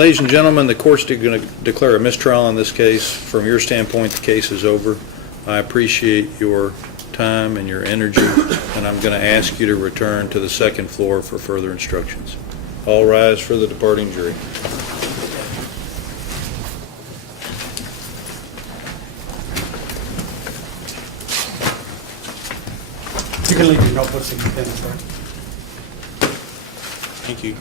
Ladies and gentlemen, the court's going to declare a mistrial in this case. From your standpoint, the case is over. I appreciate your time and your energy, and I'm going to ask you to return to the second floor for further instructions. All rise for the departing jury. You can leave your notebooks and pens, right? Thank you.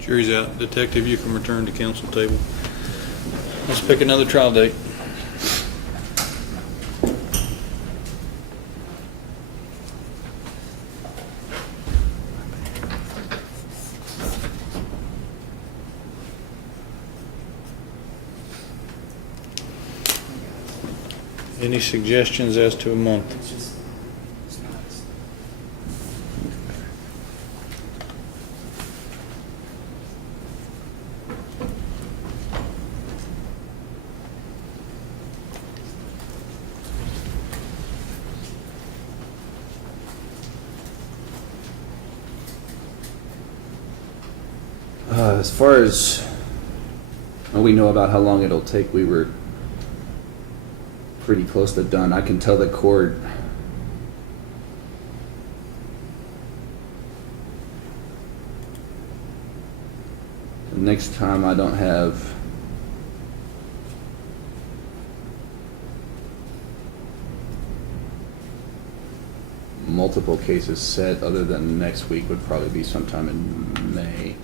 Jury's out. Detective, you can return to counsel table. Let's pick another trial date. Any suggestions as to a month? As far as what we know about how long it'll take, we were pretty close to done. I can tell the court the next time I don't have multiple cases set other than next week would probably be sometime in May.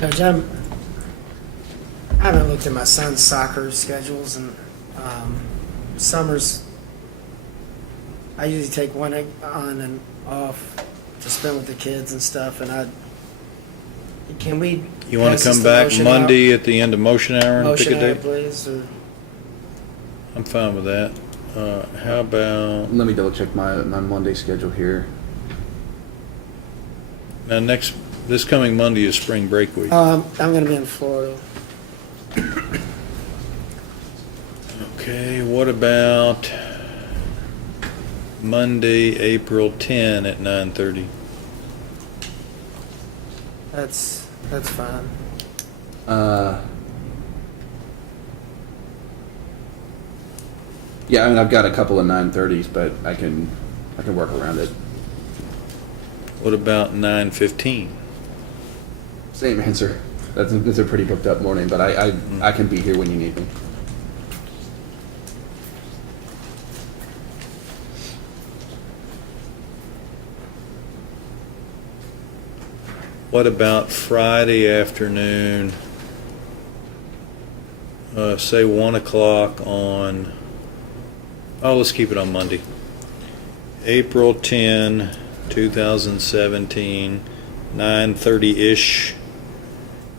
Judge, I haven't looked at my son's soccer schedules, and summers, I usually take one on and off to spend with the kids and stuff, and can we... You want to come back Monday at the end of motion hour and pick a date? Please, or... I'm fine with that. How about... Let me double check my Monday schedule here. Now, this coming Monday is spring break week. I'm going to be in Florida. Okay, what about Monday, April 10 at 9:30? That's fine. Yeah, I mean, I've got a couple of 9:30s, but I can work around it. What about 9:15? Same answer. That's a pretty booked up morning, but I can be here when you need me. What about Friday afternoon? Say 1 o'clock on... Oh, let's keep it on Monday. April 10, 2017, 9:30-ish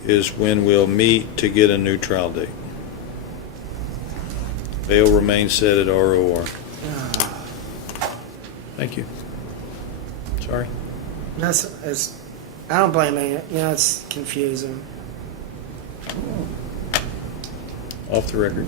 is when we'll meet to get a new trial date. Bail remains set at ROR. Thank you. Sorry. I don't blame you. You know, it's confusing. Off the record.